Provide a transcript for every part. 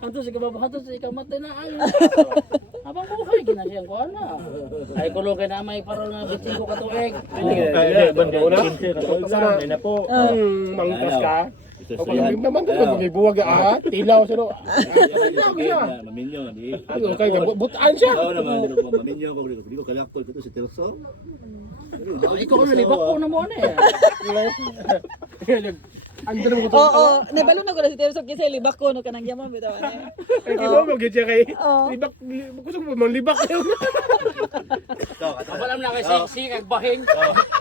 Hanto si kababa, hanto si kamatay na ayo. Habang buhay ginasiyang ko ana. Ay kulo kay na may parol nga bitsin ko katuig. Kaya banda una. Sana na po. Mangkas ka. O pag naman ko magibuwag tilaw sa no. Maminyo di. Ano kay butaan siya. Oo naman maminyo ko di ko kalaktol ko si Tirso. Ikaw na libak ko na mo ana. Andun mo ko. Oo, nabalo na ko na si Terso kasi libak ko no kanang yaman bitaw ani. Kay mo magit siya kay. Oo. Libak gusto ko man libak. Abalam na kay sexy kag bahing.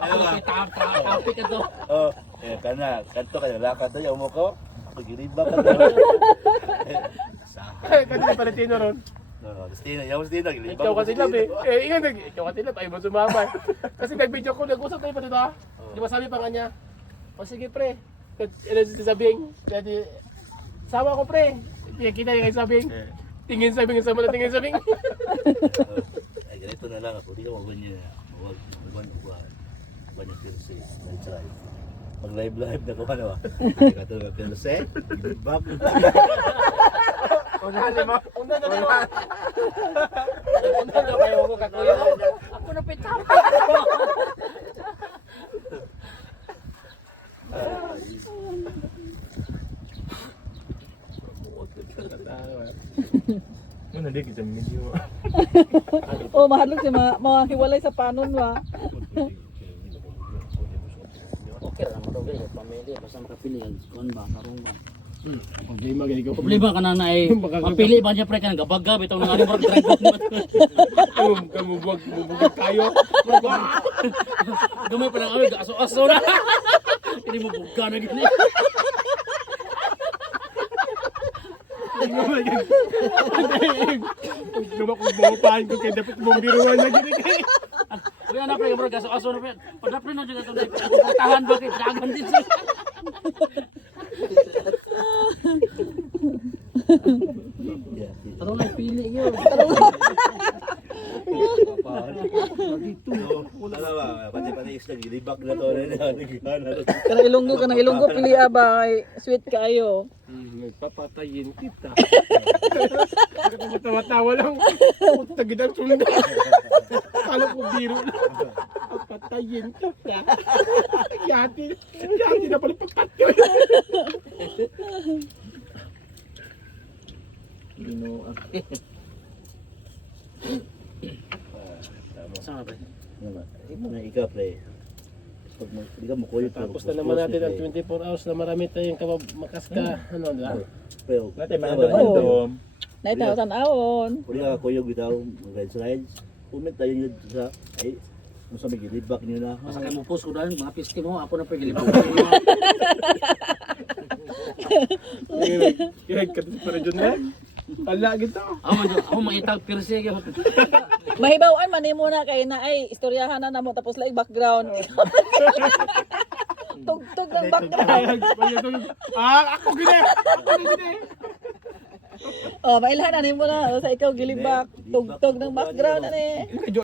Ano kay tapit ka to. Oh, kana kanto kay lakad to mo ko. Pagiriba ka to. Kasi Valentino ron. Destino, yaw destino giliba. Ikaw kasi lab ikaw kasi lab ay mo sumama. Kasi nag-video ko nag-usap tayo pa dito. Di ba sabi pa nga niya? O sige pre. Ano si Sabing? Jadi sama ko pre. Kita yung kay Sabing. Tingin Sabing sama na tingin Sabing. Ay ganito na lang ako. Di ka magwan niya. Magwan niya Pirse. Let's try. Pag live na ko ano ba? Kato ng Pirse. Bab. Una na mo. Una na kayo ko kakuya. Ako na pitap. Ano di kita medyo. Oh, mahadlok si mga hiwalay sa panon wa. Okay lang to guys, pamilya basta makapili kon ba karong ba. Problema gani ko. Problema ka na na ay mapili ba niya pre ka gabaga bitaw nang ani murag dragon. Kamu buwag tayo. Gamay pa lang kami aso-aso na. Hindi mo buga na gini. Luma kung bumapahan ko kaya dapat bumbiruan na gini kay. Kuya na pre murag aso-aso na pre. Padapre na jud atong tahan bakit dagan din siya. Tarong lang pili yun. Wala ba? Pati isla gilibak na to na. Kanang ilunggo pili ba kay sweet kaayo. Nagpapatayin kita. Matawa-tawa lang. Tagidang sunod. Kala ko biro lang. Patayin kita. Yati na pala pagpatyo. Sama pre. Na ikaw pre. Pag di ka mukuyot. Tapos na naman natin ang 24 hours na marami tayong makaska. Ano na? Pero Natin Oo. Naitaw tan-awon. kung di ka kuyog bitaw, rides. Comment tayo nyo sa ay kung sa may gilibak nyo na. Masa kay mo post ko dahil mga pisti mo ako na pre gilipon. Kaya katis pa rin dyan na. Wala gito. Ako mangitag pirse gyud. Mahibaw-an man nimo na kay na ay istoryahan na namo tapos laing background. Tugtog ng background. Ako gini! Ako gini! Oh, mailhan na nimo na sa ikaw gilibak. Tugtog ng background ani.